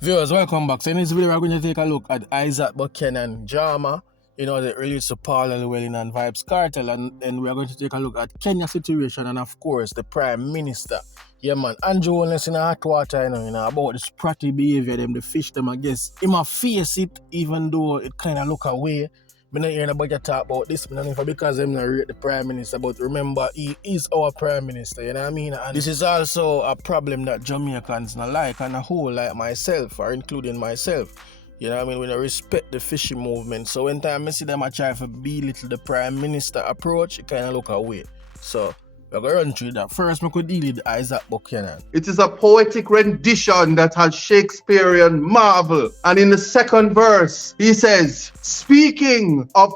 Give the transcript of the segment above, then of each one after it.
Viewers, welcome back. So in this video, we're going to take a look at Isaac Buchanan drama, that relates to Paula Llewellyn and Vybz Kartel, and then we're going to take a look at Kenya's situation and, of course, the Prime Minister. Yeah, man, Andrew Holness in a hot water, about the spratty behavior, the fish, I guess. He might face it, even though it kind of look away. I'm not hearing about you talk about this, not even because I'm not rate the Prime Minister, but remember, he is our Prime Minister, you know what I mean? And this is also a problem that Jamaicans not like, and a whole like myself, or including myself. You know what I mean? We don't respect the fishing movement. So when time I see them I try to belittle the Prime Minister approach, it kind of look away. So we're going to run through that. First, we could deal with Isaac Buchanan. It is a poetic rendition that has Shakespearean marvel. And in the second verse, he says, speaking of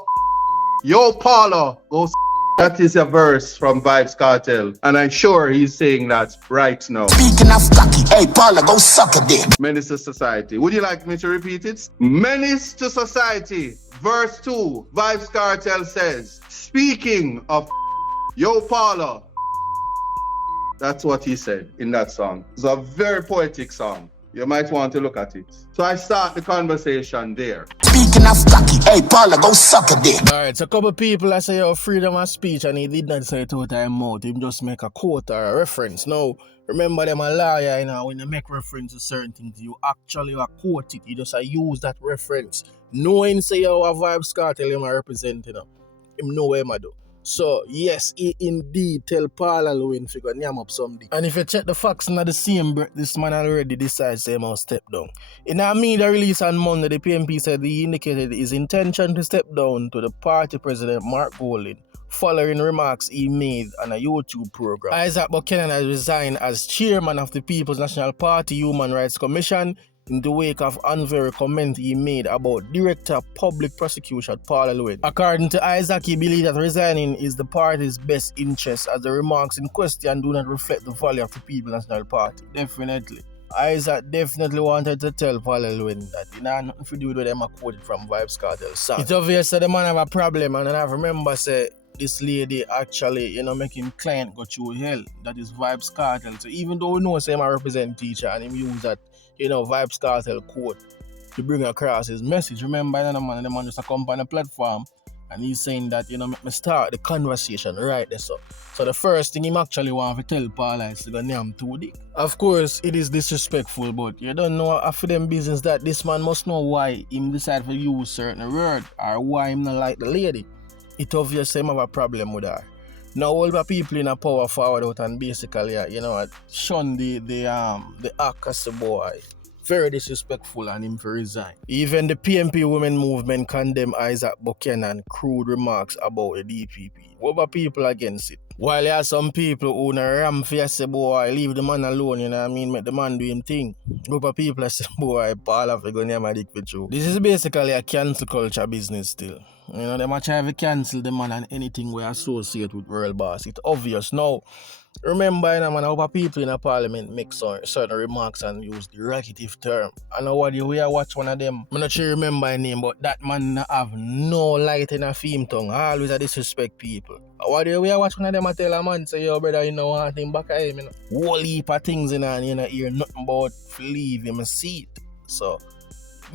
yo Paula, go that is a verse from Vybz Kartel. And I'm sure he's saying that right now. Speaking of cocky, hey Paula, go suck a dick. Menace to Society. Would you like me to repeat it? Menace to Society, verse 2, Vybz Kartel says, speaking of yo Paula. That's what he said in that song. It's a very poetic song. You might want to look at it. So I start the conversation there. Speaking of cocky, hey Paula, go suck a dick. Alright, so a couple people I say freedom of speech, and he did not say it out of his mouth. He just make a quote or a reference. Now, remember them a lawyer, when you make reference to certain things, you actually quote it. You just use that reference. Knowing say you have Vybz Kartel him representing him. Him know where I do. So, yes, he indeed tell Paula Llewellyn to go nyam up something. And if you check the facts in the same breath, this man already decides to must step down. In a media release on Monday, the PMP said he indicated his intention to step down to the party president Mark Golding, following remarks he made on a YouTube program. Isaac Buchanan has resigned as chairman of the People's National Party Human Rights Commission in the wake of unfair comment he made about Director of Public Prosecution Paula Llewellyn. According to Isaac, he believes that resigning is the party's best interest, as the remarks in question do not reflect the value of the People's National Party. Definitely. Isaac definitely wanted to tell Paula Llewellyn that it had nothing to do with them quoted from Vybz Kartel song. It's obvious that the man have a problem, and I remember say this lady actually, make him client go through hell. That is Vybz Kartel. So even though we know say I represent teacher and him use that, Vybz Kartel quote to bring across his message. Remember, the man just come on the platform and he's saying that, make me start the conversation right there. So the first thing him actually want to tell Paula is to go name too dick. Of course, it is disrespectful, but you don't know after them business that this man must know why him decide to use certain word or why him not like the lady. It obviously him have a problem with her. Now all the people in a power forward out and basically, shun the act as the boy. Very disrespectful and him to resign. Even the PMP women movement condemn Isaac Buchanan crude remarks about the DPP. What about people against it? While there are some people who ram for say, boy, leave the man alone, make the man do him thing. What about people say, boy, Paul have to go near my dick with you. This is basically a cancel culture business still. They might try to cancel the man and anything we associate with world boss. It's obvious. Now, remember, how people in a parliament make certain remarks and use derogative term. I know what you watch one of them. I'm not sure you remember his name, but that man have no light in a theme tongue. Always a disrespect people. What do you watch one of them? I tell a man, say, yo, brother, want him back at him. Whole heap of things in and you hear nothing about leave him see it. So,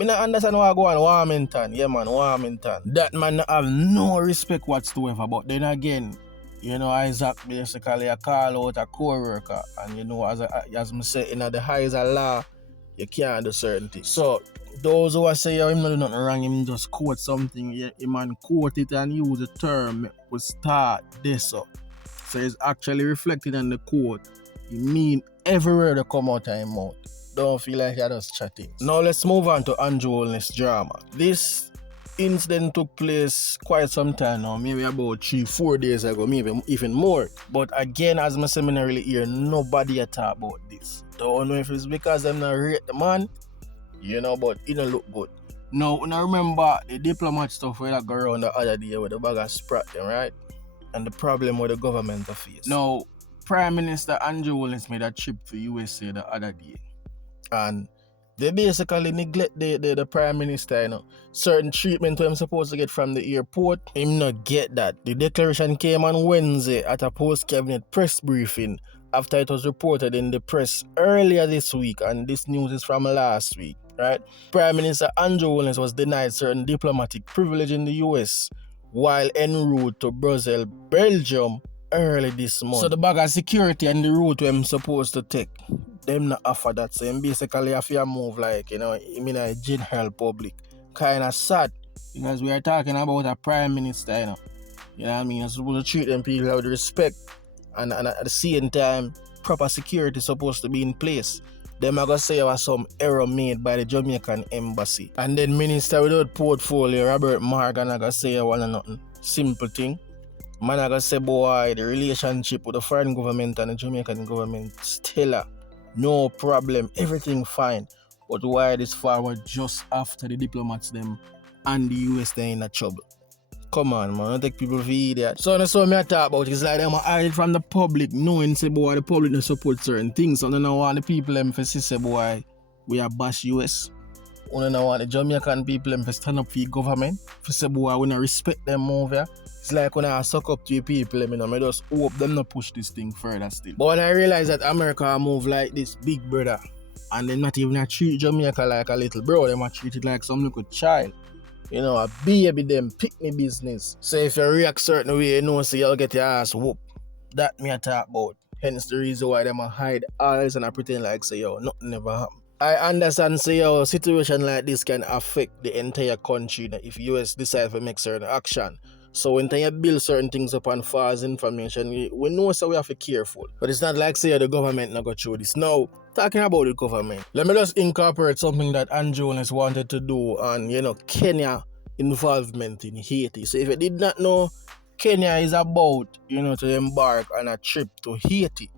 I don't understand why I go on Warmington. Yeah, man, Warmington. That man have no respect whatsoever. But then again, Isaac basically a call out a co-worker. And, as I say, in the highs of law, you can't do certain things. So, those who say, him not do nothing wrong, him just quote something, him man quote it and use the term, will start this up. So, it's actually reflected in the quote. It mean everywhere that come out of his mouth. Don't feel like you're just chatting. Now let's move on to Andrew Holness drama. This incident took place quite some time now, maybe about 3-4 days ago, maybe even more. But again, as my seminary here, nobody talk about this. Don't know if it's because I'm not rate the man, but it don't look good. Now, I remember the diplomat stuff where I go around the other day with the bag of sprat them, right? And the problem with the government face. Now, Prime Minister Andrew Holness made a trip to USA the other day. And they basically neglect the Prime Minister, Certain treatment I'm supposed to get from the airport, him not get that. The declaration came on Wednesday at a post-cabinet press briefing after it was reported in the press earlier this week, and this news is from last week, right? Prime Minister Andrew Holness was denied certain diplomatic privilege in the US while en route to Brussels, Belgium, early this month. So the bag of security and the route where I'm supposed to take, them not offer that. So I'm basically have to move like, you know, I'm in a general public. Kind of sad, because we are talking about a prime minister, you know. You know what I mean? You're supposed to treat them people with respect, and at the same time, proper security is supposed to be in place. Them are going to say there was some error made by the Jamaican embassy. And then Minister without portfolio, Robert Morgan, are going to say there was nothing. Simple thing. Man, I going to say, boy, the relationship with the foreign government and the Jamaican government stellar. No problem. Everything fine. But why this forward just after the diplomats them and the US they in a trouble? Come on, man, don't take people for idiot. So that's what I talk about. It's like them hide it from the public, knowing say boy the public don't support certain things. So they don't want the people them to say boy we are bash US. We don't want the Jamaican people them to stand up for the government. For say boy we don't respect them over. It's like when I suck up to the people, you know, I just hope them not push this thing further still. But when I realize that America move like this big brother, and they not even treat Jamaica like a little bro, they might treat it like some little child. You know, a baby them pick me business. So if you react certain way, you know, so you'll get your ass whoop. That me I talk about. Hence the reason why them hide eyes and I pretend like say yo, nothing never happen. I understand say yo, situation like this can affect the entire country if US decide to make certain action. So when you build certain things upon false information, we know so we have to be careful. But it's not like say the government not go through this. Now, talking about the government, let me just incorporate something that Andrew Holness wanted to do on, you know, Kenya involvement in Haiti. So if you did not know, Kenya is about, you know, to embark on a trip to Haiti.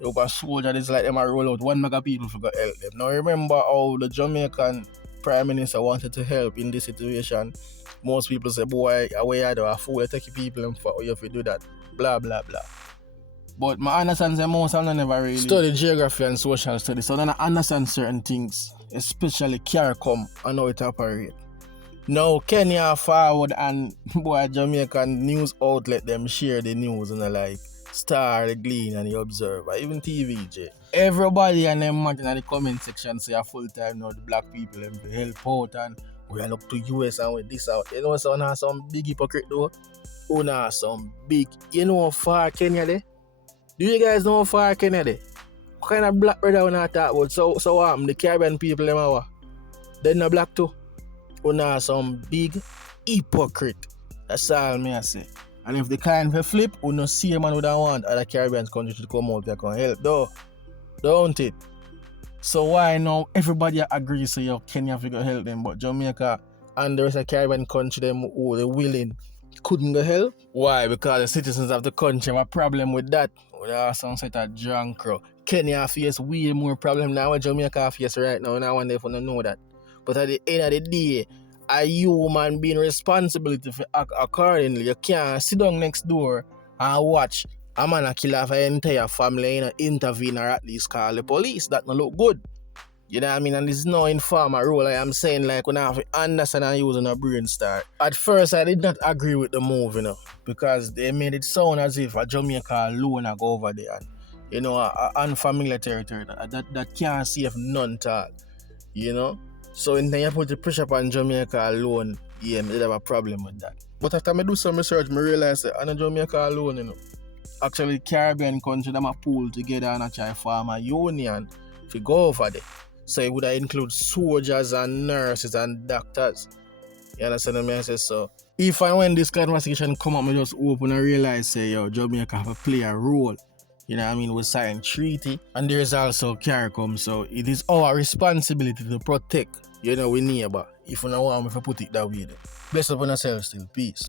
You know, a soldier is like them a roll out 1 mega people to go help them. Now remember how the Jamaican Prime Minister wanted to help in this situation. Most people say, boy, away I do a fool, I take people and for you if you do that. Blah blah blah. But I understand that most of them never really study geography and social studies, so they don't understand certain things, especially CARICOM and how it operates. Now Kenya forward and boy Jamaican news outlet them share the news and like Star, the Glean and the Observer, even TVJ. Everybody and them man in the comment section say a full time now the black people them to help out and we are look to US and with this out. You know so now some big hypocrite though. Oh now some big, you know how far Kenya there? Do you guys know how far Kenya there? What kind of black brother when I talk about? So the Caribbean people them are they're not black too. Oh now some big hypocrite. That's all me I say. And if the kind of flip, we no see a man would want other Caribbean countries to come out there can help though. Don't it? So why now everybody agrees so yo Kenya figure help them, but Jamaica and the rest of Caribbean country them who they willing couldn't go help? Why? Because the citizens of the country have a problem with that. There are some set of drunk crow. Kenya face way more problem than what Jamaica face right now, and I want them to know that. But at the end of the day, a human being responsibility for act accordingly. You can't sit down next door and watch a man kill off an entire family and intervene or at least call the police. That not look good. You know what I mean? And this is no informer role. I am saying like when I have to understand and use a brain start. At first I did not agree with the move, you know, because they made it sound as if a Jamaica alone go over there and, you know, a unfamiliar territory that can't save none at all, you know. So when you put the pressure upon Jamaica alone, yeah, I have a problem with that. But after I do some research, I realize that I'm not Jamaica alone, you know. Actually, Caribbean country, them a pool together and a try form a union to go over there. So it would include soldiers and nurses and doctors. You understand what I say? So if and when this conversation come up, I just open and realize, say, yo, Jamaica have to play a role. You know what I mean? We sign treaty and there's also CARICOM. So it is our responsibility to protect, you know, we neighbor. If we don't want to put it that way. Bless upon ourselves still. Peace.